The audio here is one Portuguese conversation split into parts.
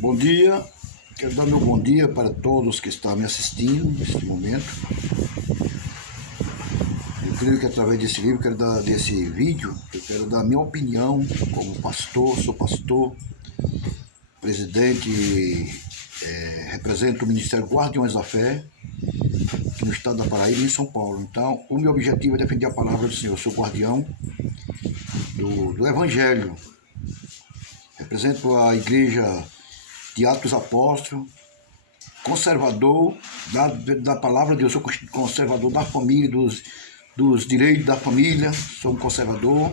Bom dia, quero dar meu bom dia para todos que estão me assistindo neste momento. Eu creio que através desse livro, desse vídeo, eu quero dar minha opinião como pastor, sou pastor, presidente, represento o Ministério Guardiões da Fé, aqui no estado da Paraíba e em São Paulo. Então, o meu objetivo é defender a palavra do Senhor, eu sou guardião do Evangelho, represento a igreja de Atos Apóstolos, conservador da palavra de Deus, sou conservador da família, dos direitos da família, sou um conservador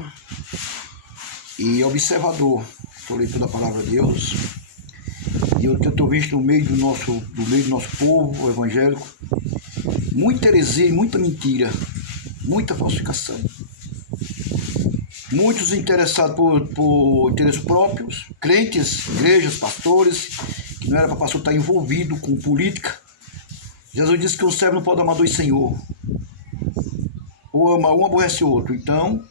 e observador, sou leitor da palavra de Deus. E eu tenho visto no meio do nosso povo evangélico muita heresia, muita mentira, muita falsificação. Muitos interessados por interesses próprios, crentes, igrejas, pastores, que não era para pastor estar envolvido com política. Jesus disse que um servo não pode amar dois senhor. Ou ama um, aborrece o outro. Então,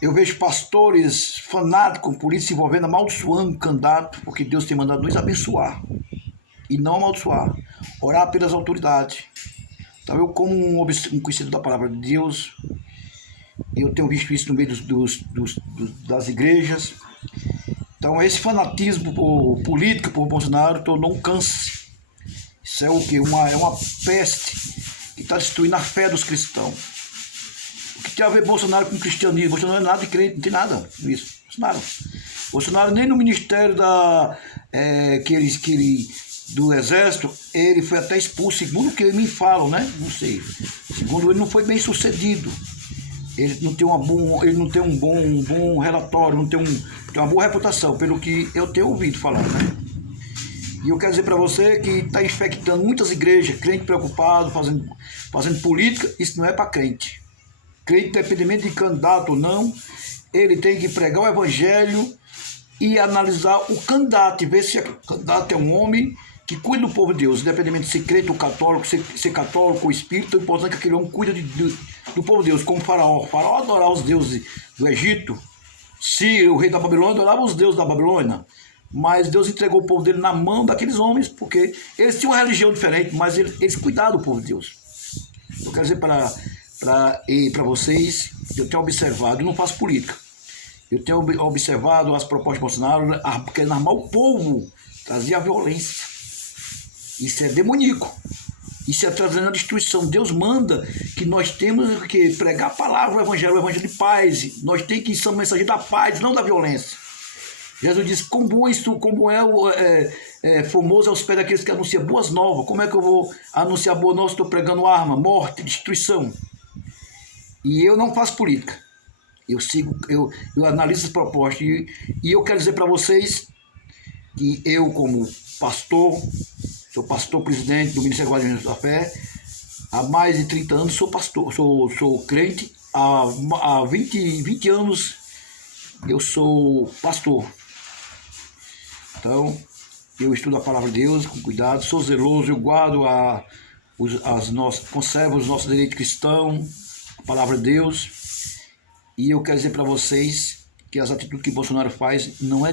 eu vejo pastores fanáticos, políticos se envolvendo, amaldiçoando o candidato, porque Deus tem mandado nos abençoar e não amaldiçoar. Orar pelas autoridades. Então, eu, como um conhecido da palavra de Deus, eu tenho visto isso no meio das igrejas. Então, esse fanatismo por política, por Bolsonaro, tornou um câncer. Isso é o quê? É uma peste que está destruindo a fé dos cristãos. O que tem a ver Bolsonaro com cristianismo? Bolsonaro não é nada de crente, não tem nada nisso. Bolsonaro nem no ministério do exército, ele foi até expulso, segundo o que me falam, né? Não sei. Segundo ele, não foi bem sucedido. Ele não tem um bom relatório, não tem uma boa reputação, pelo que eu tenho ouvido falar, né? E eu quero dizer para você que está infectando muitas igrejas, crente preocupado, fazendo política, isso não é para crente. Crente, independente de candidato ou não, ele tem que pregar o evangelho e analisar o candidato, e ver se o candidato é um homem que cuida do povo de Deus, independente de ser crente ou católico, ser católico ou espírita, o importante é que aquele homem cuida do povo de Deus, como Faraó. O Faraó adorava os deuses do Egito, Ciro, o rei da Babilônia, adorava os deuses da Babilônia, mas Deus entregou o povo dele na mão daqueles homens, porque eles tinham uma religião diferente, mas eles cuidavam do povo de Deus. Eu quero dizer para vocês, eu tenho observado, eu não faço política, eu tenho observado as propostas de Bolsonaro, querendo armar o povo, trazer a violência. Isso é demoníaco. Isso é trazendo a destruição. Deus manda que nós temos que pregar a palavra, o evangelho de paz. Nós temos que ser um mensageiro da paz, não da violência. Jesus disse, como é famoso aos pés daqueles que anunciam boas novas. Como é que eu vou anunciar boas novas? Estou pregando arma, morte, destruição. E eu não faço política. Eu analiso as propostas. E eu quero dizer para vocês que eu, como pastor, sou pastor presidente do Ministério Guardiões da Fé, há mais de 30 anos sou pastor, sou crente, há 20 anos eu sou pastor. Então, eu estudo a palavra de Deus com cuidado, sou zeloso, eu guardo conservo os nossos direitos cristãos, a palavra de Deus, e eu quero dizer para vocês que as atitudes que Bolsonaro faz não é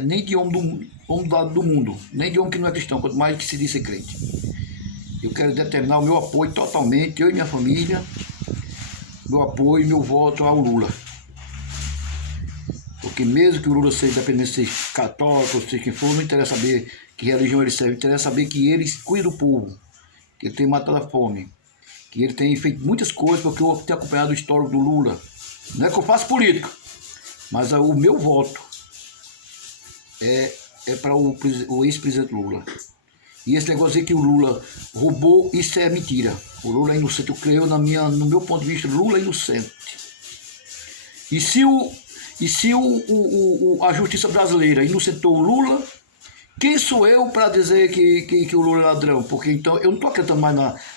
nem de homem do mundo, nem de homem que não é cristão, quanto mais que se diz ser crente. Eu quero determinar o meu apoio totalmente, eu e minha família, meu apoio e meu voto ao Lula. Porque mesmo que o Lula seja independente, seja católico, seja quem for, não interessa saber que religião ele serve, interessa saber que ele cuida do povo, que ele tem matado a fome, que ele tem feito muitas coisas, porque eu tenho acompanhado o histórico do Lula. Não é que eu faço política, mas o meu voto é para o ex-presidente Lula. E esse negócio de que o Lula roubou, isso é mentira. O Lula é inocente. Eu creio, no meu ponto de vista, Lula é inocente. E se a justiça brasileira inocentou o Lula, quem sou eu para dizer que o Lula é ladrão? Porque então eu não estou acreditando mais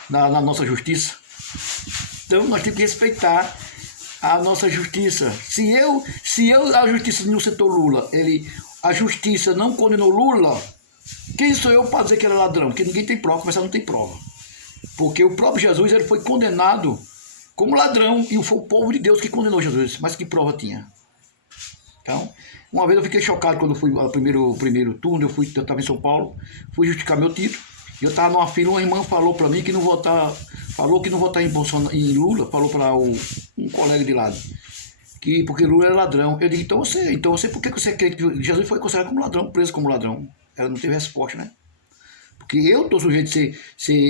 na nossa justiça. Então nós temos que respeitar a nossa justiça. Se a justiça inocentou Lula, a justiça não condenou Lula, quem sou eu para dizer que ele é ladrão? Porque ninguém tem prova, começar não tem prova. Porque o próprio Jesus ele foi condenado como ladrão, e foi o povo de Deus que condenou Jesus. Mas que prova tinha? Então, uma vez eu fiquei chocado quando eu fui ao primeiro turno, eu estava em São Paulo, fui justificar meu título, e eu estava numa fila, uma irmã falou para mim que não votar, falou que não votar em Lula, falou para um colega de lado, que porque Lula era ladrão. Eu digo, então você, por que você crê que Jesus foi considerado como ladrão, preso como ladrão? Ela não teve resposta, né? Porque eu estou sujeito a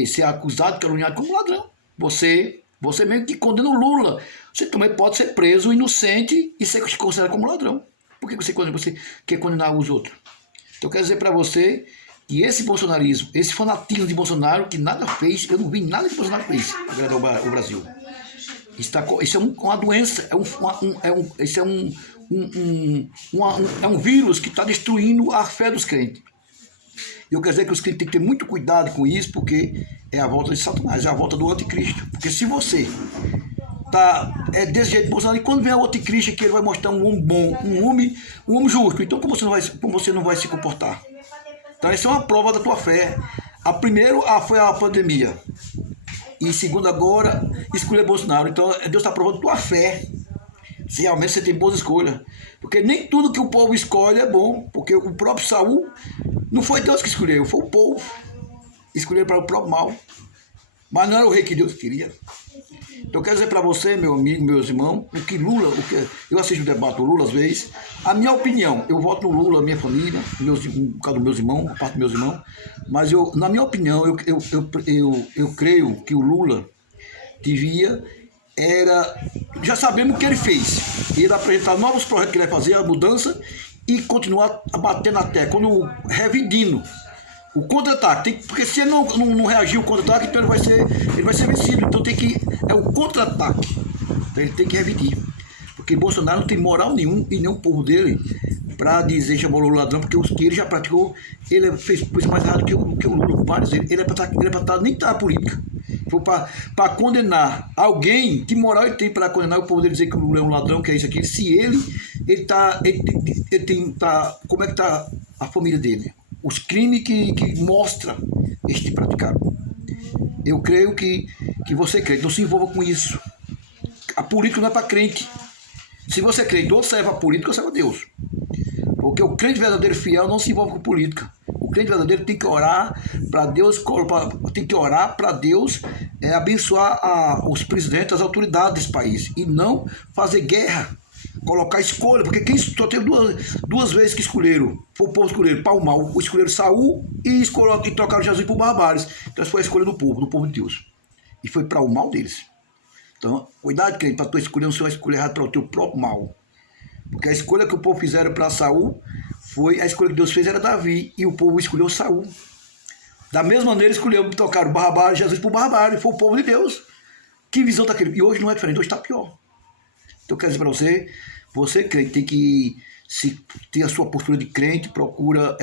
ser acusado, caluniado como ladrão. Você mesmo que condena o Lula, você também pode ser preso inocente e ser considerado como ladrão. Por que você quer condenar os outros? Então eu quero dizer para você que esse bolsonarismo, esse fanatismo de Bolsonaro, que nada fez, eu não vi nada que Bolsonaro fez para agradar o Brasil. Isso é uma doença, é um vírus que está destruindo a fé dos crentes. Eu quero dizer que os crentes têm que ter muito cuidado com isso, porque é a volta de Satanás, é a volta do anticristo. Porque se você desse jeito Bolsonaro, e quando vem o anticristo, que ele vai mostrar um homem bom, um homem justo, então como você não vai se comportar? Então essa é uma prova da tua fé. A primeira foi a pandemia. E segundo agora, escolher Bolsonaro. Então Deus está provando a tua fé. Se realmente você tem boas escolhas. Porque nem tudo que o povo escolhe é bom. Porque o próprio Saul não foi Deus que escolheu, foi o povo. Escolheu para o próprio mal. Mas não era o rei que Deus queria. Então eu quero dizer para você, meu amigo, meus irmãos, eu assisto o debate do Lula às vezes. A minha opinião, eu voto no Lula, minha família, por causa dos meus irmãos, a parte dos meus irmãos. Mas na minha opinião, eu creio que o Lula já sabemos o que ele fez. Ele apresentar novos projetos que ele vai fazer, a mudança, e continuar a bater na tecla, revidindo o contra-ataque. Porque se ele não reagir ao contra-ataque, então ele vai ser vencido. Então é o contra-ataque. Então ele tem que revidir. Porque Bolsonaro não tem moral nenhum, e nem o povo dele, para dizer chamou o Lula ladrão, porque os que ele já praticou, ele fez coisa mais errada que o Lula. Ele é para nem estar na política. Para condenar alguém, que moral ele tem para condenar o povo dele, dizer que o Lula é um ladrão, que é isso aqui? Se ele como é que está a família dele? Os crimes que mostra este praticado. Eu creio que você crê, não se envolva com isso. A política não é para crente. Se você crê, ou serve a política ou serve a Deus. Porque o crente verdadeiro fiel não se envolve com política. O crente verdadeiro tem que orar para Deus, abençoar os presidentes, as autoridades desse país. E não fazer guerra, colocar escolha. Porque quem só teve duas vezes que escolheram, foi o povo escolher para o mal, escolheram Saul e trocaram Jesus por Barbares. Então essa foi a escolha do povo de Deus. E foi para o mal deles. Então, cuidado, crente, para tu escolher, não você vai escolher errado para o teu próprio mal. Porque a escolha que o povo fizeram para Saul a escolha que Deus fez era Davi, e o povo escolheu Saul. Da mesma maneira, tocaram Jesus por Barbares, foi o povo de Deus. Que visão está aquele? E hoje não é diferente, hoje está pior. Então, eu quero dizer para você crente, tem que ter a sua postura de crente, procura,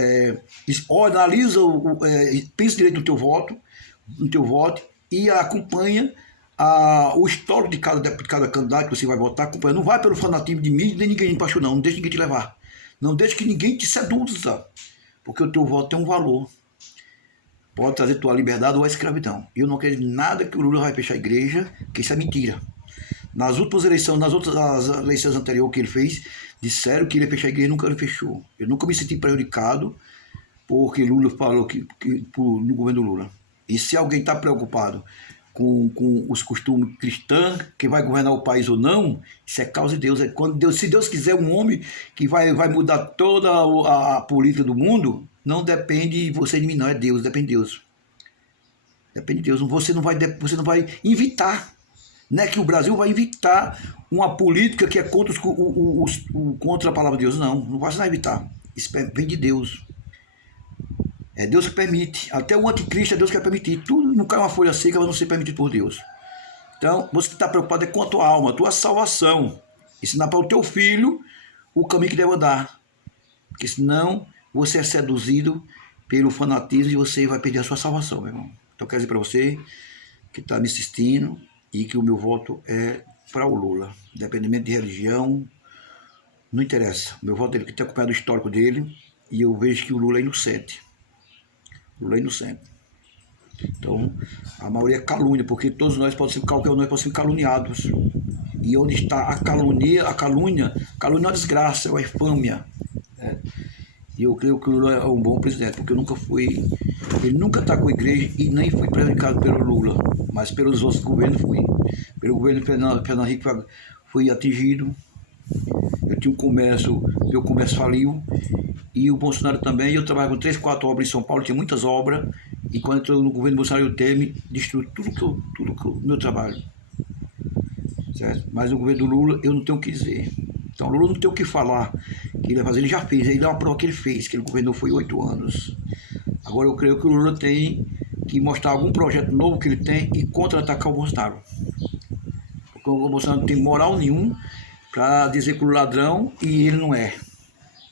analisa, pensa direito no teu voto, e acompanha o histórico de cada candidato que você vai votar, acompanha. Não vai pelo fanatismo de mídia, nem ninguém paixão, não deixe ninguém te levar. Não deixe que ninguém te seduza, porque o teu voto tem um valor. Pode trazer tua liberdade ou a escravidão. Eu não acredito nada que o Lula vai fechar a igreja, que isso é mentira. Nas outras eleições anteriores que ele fez, disseram que ele ia fechar a igreja e nunca ele fechou. Eu nunca me senti prejudicado porque Lula falou no governo do Lula. E se alguém está preocupado com os costumes cristãos, que vai governar o país ou não, isso é causa de Deus. Se Deus quiser um homem que vai mudar toda a política do mundo, não depende de você de mim, não, é Deus, depende de Deus. Depende de Deus. Você não vai invitar. Não é que o Brasil vai invitar uma política que é contra a palavra de Deus. Não vai evitar. Isso vem de Deus. É Deus que permite. Até o anticristo é Deus que vai permitir. Tudo não cai uma folha seca, vai não ser permitido por Deus. Então, você que está preocupado é com a tua alma, a tua salvação. Ensinar para o teu filho o caminho que deve andar. Porque senão você é seduzido pelo fanatismo e você vai perder a sua salvação, meu irmão. Então, eu quero dizer para você que está me assistindo e que o meu voto é para o Lula. Independente de religião, não interessa. O meu voto é ele que tem acompanhado o histórico dele e eu vejo que o Lula é inocente. Lula é inocente. Então, a maioria é calúnia, porque todos nós podemos ser caluniados. E onde está a calúnia é uma desgraça, é uma infâmia. Né? E eu creio que o Lula é um bom presidente, porque ele nunca atacou a igreja e nem foi prejudicado pelo Lula, mas pelos outros governos foi. Pelo governo Fernando Henrique foi atingido. Eu tinha um comércio, meu comércio faliu, e o Bolsonaro também. Eu trabalho com 3, 4 obras em São Paulo, tinha muitas obras, e quando entrou no governo Bolsonaro, o Temer destruiu tudo que o meu trabalho. Certo? Mas no governo do Lula, eu não tenho o que dizer. Então, o Lula não tem o que falar que ele vai fazer, ele já fez, ele dá uma prova que ele fez, que ele governou foi 8 anos. Agora, eu creio que o Lula tem que mostrar algum projeto novo que ele tem e contra-atacar o Bolsonaro. Porque o Bolsonaro não tem moral nenhum para dizer que o ladrão e ele não é.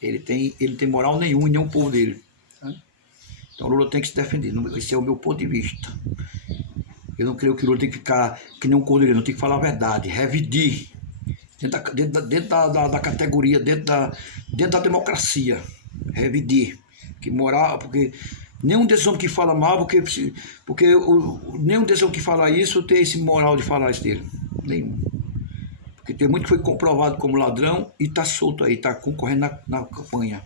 Ele tem moral nenhum e nem o povo dele. Tá? Então o Lula tem que se defender. Esse é o meu ponto de vista. Eu não creio que o Lula tem que ficar que nem um cordeiro, não tem que falar a verdade, revidir. Dentro da categoria, dentro da democracia. Revidir. Que moral, porque nenhum desses homens que fala mal, porque nenhum desses homens que fala isso tem esse moral de falar isso dele. Nenhum. Porque tem muito que foi comprovado como ladrão e está solto aí, está concorrendo na campanha.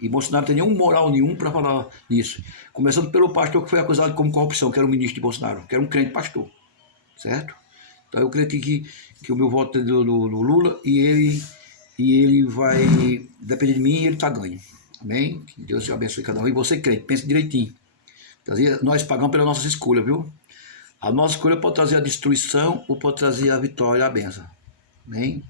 E Bolsonaro não tem nenhum moral nenhum para falar nisso. Começando pelo pastor que foi acusado como corrupção, que era o ministro de Bolsonaro, que era um crente pastor. Certo? Então eu creio que o meu voto é do Lula e ele vai depender de mim e ele está ganho. Amém? Que Deus te abençoe cada um. E você crente, pense direitinho. Nós pagamos pelas nossas escolhas, viu? A nossa escolha pode trazer a destruição ou pode trazer a vitória, a bênção. Amém?